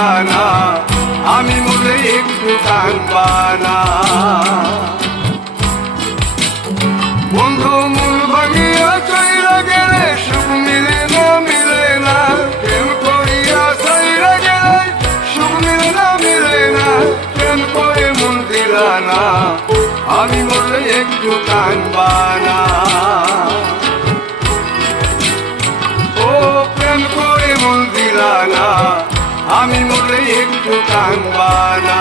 দিলা না, আমি মরলে একটু কাঁদবা না। বন্ধু মূল ভাঙিয়া চইরা গেলে সুখ মিলে না, মিলে না। প্রেম করিয়া চইরা গেলে সুখ মিলে না, মিলে না। প্রেম করে মন দিলা না, আমি মরলে একটু কাঁদবা না। ও প্রেম করে মন দিলা না, আমি মরলে একটু কাঁদবা না।